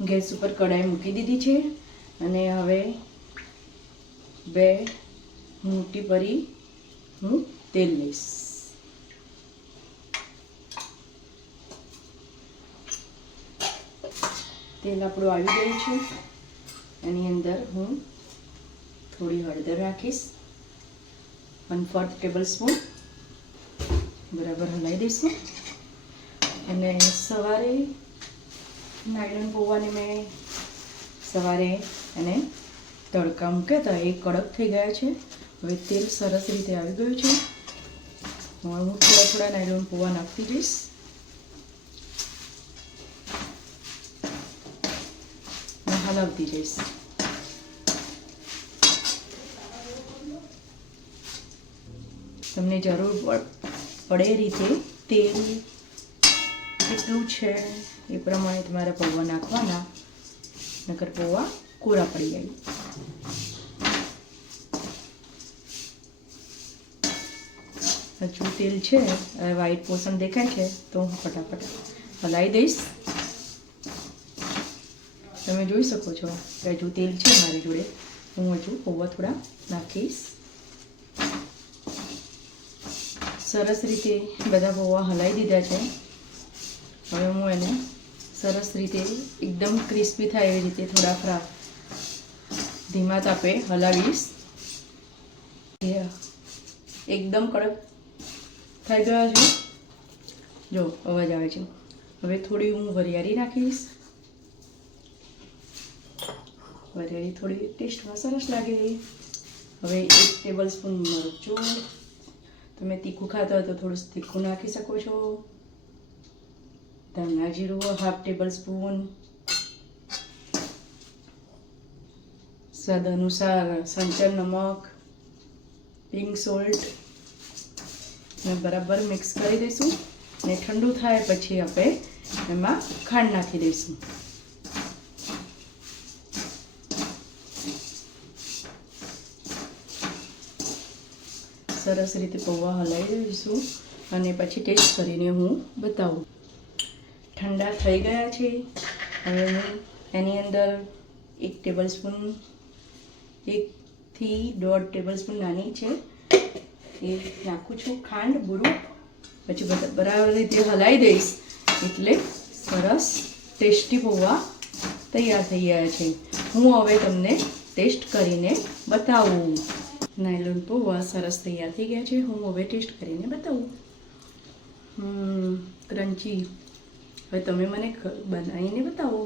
Gas ઉપર કઢાઈ મૂકી દીધી છે અને હવે 2 મોટી ભરી હું તેલ લઈશ. તેલ આપણું આવી ગયું છે. એની અંદર હું થોડી હળદર રાખીશ, 1/4 ટેબલ સ્પૂન. બરાબર હલાવી દઈશું. અને સવારે નાયલોન પૌવાને મેં સવારે એને તડકા મૂક્યા હતા, એ કડક થઈ ગયા છે. હવે તેલ સરસ રીતે આવી ગયું છે. હવે હું થોડા નાયલોન પૌવા નાખતી જઈશ. હલાવતી જઈશ. તમને જરૂર પડે રીતે તેલ કેટલું છે એ પ્રમાણે તમારે પૌવા નાખવાના, નકર પૌવા કોરા પડી જાય. હજુ તેલ છે, વ્હાઈટ પોર્શન દેખાય છે તો હું ફટાફટ હલાવી દઈશ. તમે જોઈ શકો છો કે હજુ તેલ છે મારી જોડે. હું હજુ પૌવા થોડા નાખીશ. સરસ રીતે બધા પૌવા હલાવી દીધા છે. હવે હું એને સરસ રીતે એકદમ ક્રિસ્પી થાય એવી રીતે થોડા ધીમા તાપે હલાવીશ. એકદમ કડક થઈ ગયા છે, જો અવાજ આવે છે. હવે થોડી હું વરિયાળી નાખીશ. વરિયાળી થોડી ટેસ્ટમાં સરસ લાગે. હવે 1 ટેબલ સ્પૂન મરચું. તમે તીખું ખાતા હોય તો થોડું તીખું નાખી શકો છો. ધાણા જીરું 1/2 ટેબલ સ્પૂન. સ્વાદ અનુસાર સંચર નમક, પિંક સોલ્ટ. ને બરાબર મિક્સ કરી દઈશું. ને ઠંડુ થાય પછી આપણે એમાં ખાંડ નાખી દઈશું. સરસ રીતે પૌવા હલાવી દઈશું અને પછી ટેસ્ટ કરીને હું બતાવું. ઠંડા થઈ ગયા છે. હવે હું એની અંદર 1 ટેબલ સ્પૂન, 1 થી 1.5 ટેબલ સ્પૂન નાની છે એ નાખું છું ખાંડ બુરું. પછી બરાબર રીતે હલાવી દઈશ એટલે સરસ ટેસ્ટી પૌવા તૈયાર થઈ ગયા છે. હું હવે તમને ટેસ્ટ કરીને બતાવું. નાયલોન પૌવા સરસ તૈયાર થઈ ગયા છે. હું હવે ટેસ્ટ કરીને બતાવું. ક્રન્ચી. હવે તમે મને બનાવીને બતાવો.